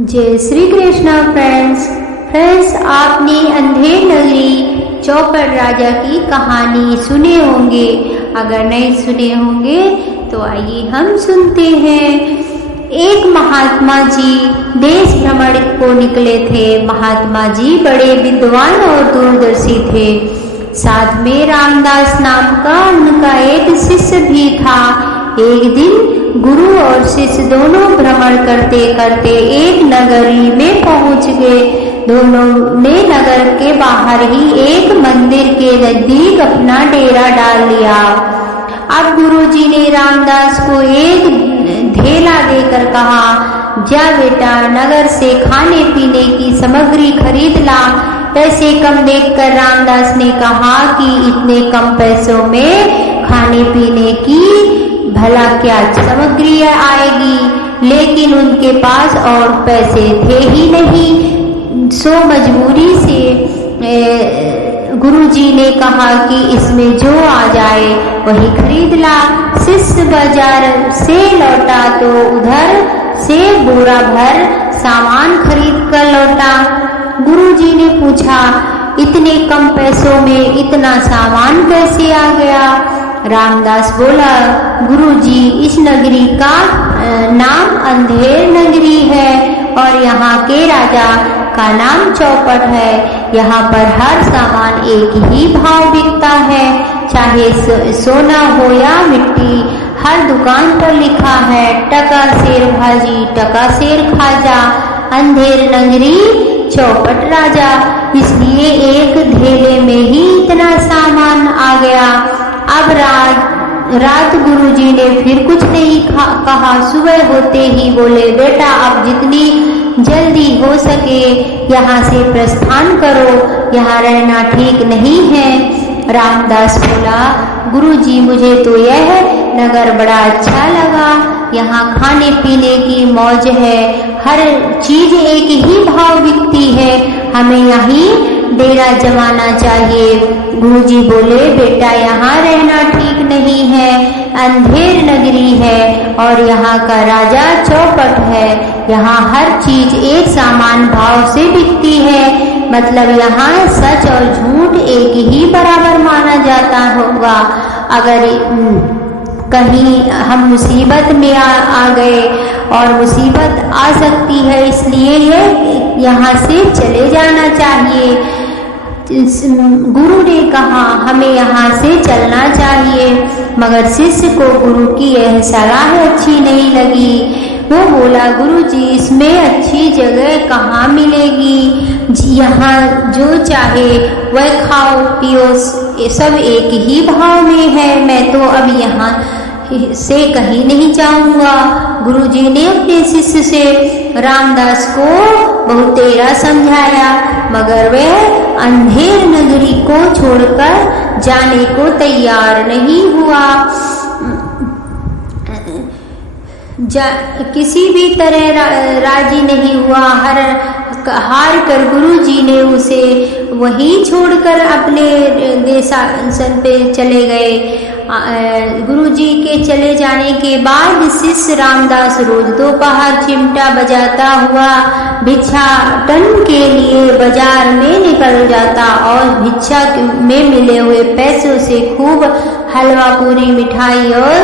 जय श्री कृष्णा फ्रेंड्स, आपने अंधेर नगरी चौपड़ राजा की कहानी सुने होंगे। अगर नहीं सुने होंगे तो आइए हम सुनते हैं। एक महात्मा जी देश भ्रमण को निकले थे। महात्मा जी बड़े विद्वान और दूरदर्शी थे। साथ में रामदास नाम का उनका एक शिष्य भी था। एक दिन गुरु और शिष्य दोनों भ्रमण करते करते एक नगरी में पहुंच गए। दोनों ने नगर के बाहर ही एक मंदिर के नजदीक अपना डेरा डाल लिया। अब गुरुजी ने रामदास को एक ढेला देकर कहा, जा बेटा नगर से खाने पीने की सामग्री खरीद ला। पैसे कम देखकर रामदास ने कहा कि इतने कम पैसों में खाने पीने की भला क्या सामग्री आएगी। लेकिन उनके पास और पैसे थे ही नहीं। सो मजबूरी से गुरुजी ने कहा कि इसमें जो आ जाए वही खरीद ला। शिष्य बाजार से लौटा तो उधर से बोरा भर सामान खरीद कर लौटा। गुरुजी ने पूछा, इतने कम पैसों में इतना सामान कैसे आ गया? रामदास बोला, गुरुजी इस नगरी का नाम अंधेर नगरी है और यहाँ के राजा का नाम चौपट है। यहाँ पर हर सामान एक ही भाव बिकता है, चाहे सोना हो या मिट्टी। हर दुकान पर लिखा है टका सेर भाजी, टका सेर खाजा, अंधेर नगरी चौपट राजा। इसलिए एक ढेले में ही इतना सामान आ गया। अब रात गुरुजी ने फिर कुछ नहीं कहा। सुबह होते ही बोले, बेटा अब जितनी जल्दी हो सके यहाँ से प्रस्थान करो, यहाँ रहना ठीक नहीं है। रामदास बोला, गुरुजी मुझे तो यह नगर बड़ा अच्छा लगा। यहाँ खाने पीने की मौज है, हर चीज एक ही भाव बिकती है। हमें यहीं डेरा जमाना चाहिए। गुरुजी बोले, बेटा यहाँ रहना ठीक नहीं है, अंधेर नगरी है और यहाँ का राजा चौपट है। यहाँ हर चीज एक समान भाव से बिकती है। मतलब यहाँ सच और झूठ एक ही बराबर माना जाता होगा। अगर कहीं हम मुसीबत में आ गए और मुसीबत आ सकती है, इसलिए यहाँ से चले जाना चाहिए। गुरु ने कहा हमें यहाँ से चलना चाहिए, मगर शिष्य को गुरु की यह सलाह अच्छी नहीं लगी। वो बोला, गुरुजी इसमें अच्छी जगह कहाँ मिलेगी? यहाँ जो चाहे वह खाओ पियो, सब एक ही भाव में है। मैं तो अब यहाँ से कहीं नहीं जाऊंगा। गुरुजी ने अपने शिष्य से रामदास को बहुत तेरा समझाया, मगर वह अंधेर नगरी को छोड़कर जाने को तैयार नहीं हुआ। किसी भी तरह राजी नहीं हुआ। हार कर गुरुजी ने उसे वहीं छोड़कर अपने देशासन पे चले गए। गुरुजी के चले जाने के बाद शिष्य रामदास रोज दोपहर चिमटा बजाता हुआ भिक्षाटन के लिए बाजार में निकल जाता और भिक्षा में मिले हुए पैसों से खूब हलवा पूरी मिठाई और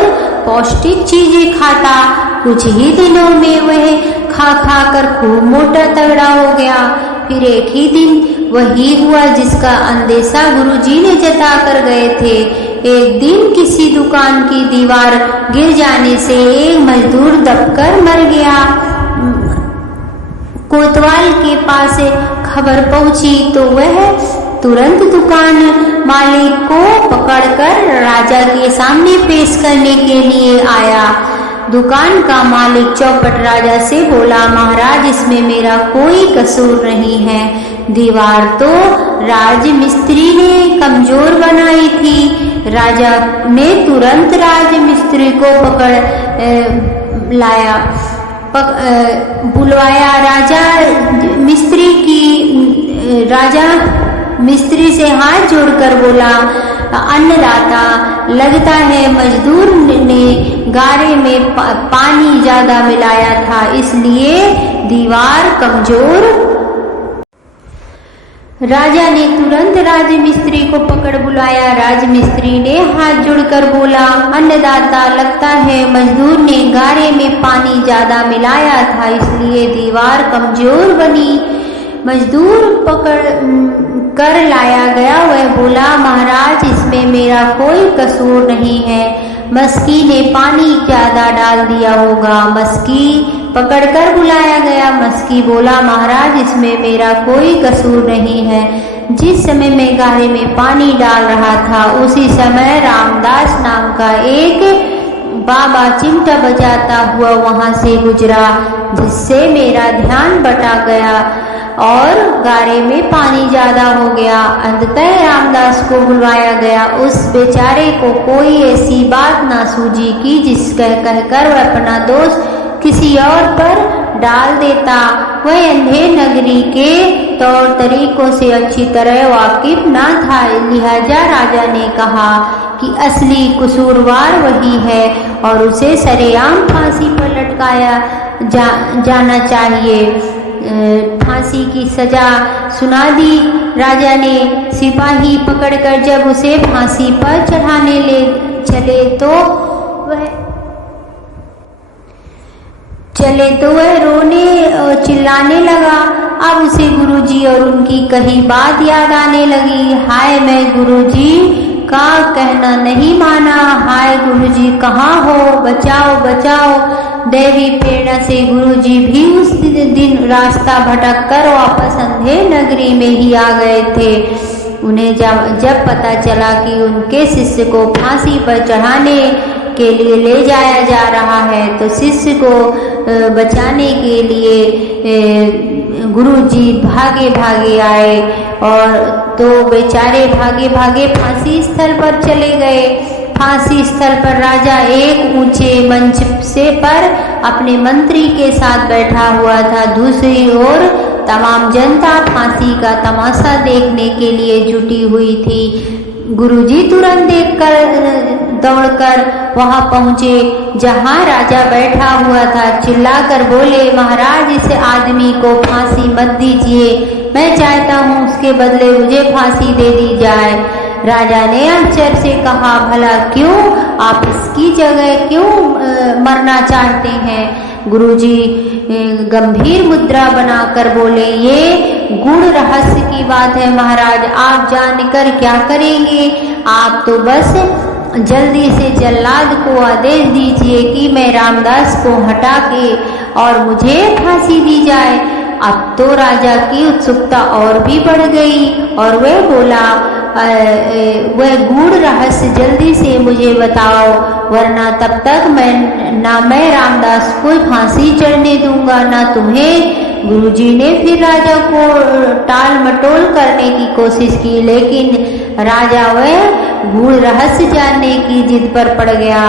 पौष्टिक चीजें खाता। कुछ ही दिनों में वह खा खा कर खूब मोटा तगड़ा हो गया। फिर एक ही दिन वही हुआ जिसका अंदेशा गुरुजी ने जता कर गए थे। एक दिन किसी दुकान की दीवार गिर जाने से एक मजदूर दबकर मर गया। कोतवाल के पास खबर पहुंची तो वह तुरंत दुकान मालिक को पकड़कर राजा के सामने पेश करने के लिए आया। दुकान का मालिक चौपट राजा से बोला, महाराज इसमें मेरा कोई कसूर नहीं है। दीवार तो राज मिस्त्री ने कमजोर बनाई थी। राजा ने तुरंत राज मिस्त्री को बुलवाया। राजा मिस्त्री से हाथ जोड़कर बोला, अन्नदाता लगता है मजदूर ने गारे में पानी ज्यादा मिलाया था, इसलिए दीवार कमजोर। राजा ने तुरंत राजमिस्त्री को पकड़ बुलाया। राजमिस्त्री ने हाथ जोड़कर बोला, अन्नदाता, लगता है मजदूर ने गारे में पानी ज्यादा मिलाया था, इसलिए दीवार कमजोर बनी। मजदूर पकड़ कर लाया गया। वह बोला, महाराज, इसमें मेरा कोई कसूर नहीं है, मस्की ने पानी ज्यादा डाल दिया होगा। मस्की पकड़कर बुलाया गया। मस्की बोला, महाराज, इसमें मेरा कोई कसूर नहीं है, जिस समय मैं गारे में पानी डाल रहा था उसी समय रामदास नाम का एक बाबा चिमटा बजाता हुआ वहां से गुजरा, जिससे मेरा ध्यान बटा गया और गारे में पानी ज्यादा हो गया। अंततः रामदास को बुलवाया गया। उस बेचारे को कोई ऐसी बात ना सूझी कि जिसका कहकर वह अपना दोष किसी और पर डाल देता। वह अंधेर नगरी के तौर तरीकों से अच्छी तरह वाकिफ न था, लिहाजा राजा ने कहा कि असली कसूरवार वही है और उसे सरेआम फांसी पर लटकाया जाना चाहिए। फांसी की सजा सुना दी। राजा ने सिपाही पकड़कर जब उसे फांसी पर चढ़ाने ले चले तो वह रोने और चिल्लाने लगा। अब उसे गुरुजी और उनकी कही बात याद आने लगी। हाय, मैं गुरुजी का कहना नहीं माना। हाय गुरुजी कहाँ हो, बचाओ बचाओ। दैवी प्रेरणा से गुरुजी भी उस दिन रास्ता भटक कर वापस अंधेर नगरी में ही आ गए थे। उन्हें जब पता चला कि उनके शिष्य को फांसी पर चढ़ाने के लिए ले जाया जा रहा है, तो शिष्य को बचाने के लिए गुरुजी भागे भागे आए और तो बेचारे भागे भागे फांसी स्थल पर चले गए। फांसी स्थल पर राजा एक ऊंचे मंच से पर अपने मंत्री के साथ बैठा हुआ था। दूसरी ओर तमाम जनता फांसी का तमाशा देखने के लिए जुटी हुई थी। गुरुजी तुरंत दौड़कर वहां पहुंचे जहां राजा बैठा हुआ था। चिल्लाकर बोले, महाराज, इस आदमी को फांसी मत दीजिए, मैं चाहता हूं उसके बदले मुझे फांसी दे दी जाए। राजा ने आश्चर्य से कहा, भला क्यों? आप इसकी जगह क्यों मरना चाहते हैं? गुरुजी गंभीर मुद्रा बनाकर बोले, ये गूढ़ रहस्य की बात है महाराज, आप जानकर क्या करेंगे? आप तो बस जल्दी से जल्लाद को आदेश दीजिए कि मैं रामदास को हटा के और मुझे फांसी दी जाए। अब तो राजा की उत्सुकता और भी बढ़ गई और वह बोला, वह गूढ़ रहस्य जल्दी से मुझे बताओ, वरना तब तक मैं रामदास को फांसी चढ़ने दूंगा ना तुम्हें। गुरुजी ने फिर राजा को टाल मटोल करने की कोशिश की, लेकिन राजा वह गूढ़ रहस्य जानने की जिद पर पड़ गया।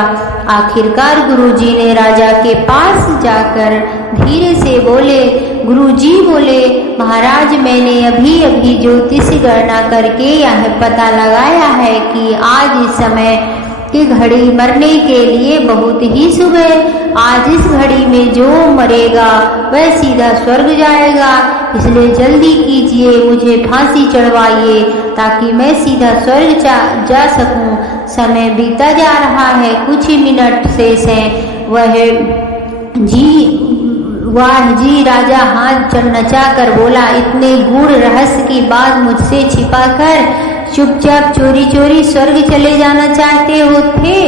आखिरकार गुरुजी ने राजा के पास जाकर धीरे से बोले, गुरुजी बोले, महाराज, मैंने अभी अभी ज्योतिष गणना करके यह पता लगाया है कि आज इस समय की घड़ी मरने के लिए बहुत ही शुभ है। आज इस घड़ी में जो मरेगा वह सीधा स्वर्ग जाएगा, इसलिए जल्दी कीजिए, मुझे फांसी चढ़वाइए ताकि मैं सीधा स्वर्ग जा सकूं। समय बीता जा रहा है, कुछ ही मिनट शेष हैं। वाह जी, राजा हाथ नचा कर बोला, इतने गूढ़ रहस्य की बात मुझसे छिपाकर चुपचाप चोरी चोरी स्वर्ग चले जाना चाहते हो थे?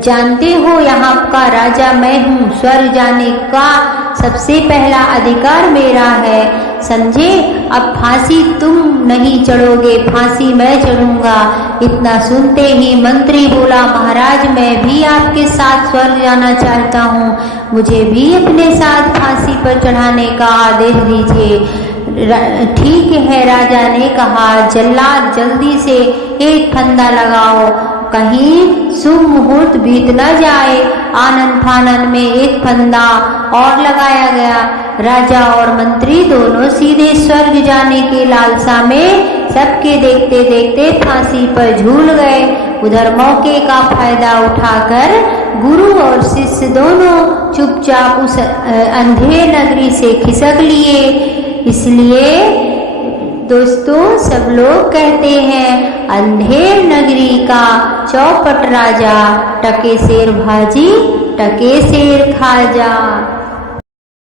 जानते हो यहाँ का राजा मैं हूँ, स्वर्ग जाने का सबसे पहला अधिकार मेरा है, समझे? अब फांसी तुम नहीं चढ़ोगे, फांसी मैं चढ़ूंगा। इतना सुनते ही मंत्री बोला, महाराज, मैं भी आपके साथ स्वर्ग जाना चाहता हूँ, मुझे भी अपने साथ फांसी पर चढ़ाने का आदेश दीजिए। ठीक है, राजा ने कहा, जल्लाद जल्दी से एक फंदा लगाओ, कहीं शुभ मुहूर्त बीत न जाए। आनन फानन में एक फंदा और लगाया गया। राजा और मंत्री दोनों सीधे स्वर्ग जाने के लालसा में सबके देखते देखते फांसी पर झूल गए। उधर मौके का फायदा उठाकर गुरु और शिष्य दोनों चुपचाप उस अंधेर नगरी से खिसक लिए। इसलिए दोस्तों सब लोग कहते हैं अंधेर नगरी का चौपट राजा, टके शेर भाजी टके शेर खाजा।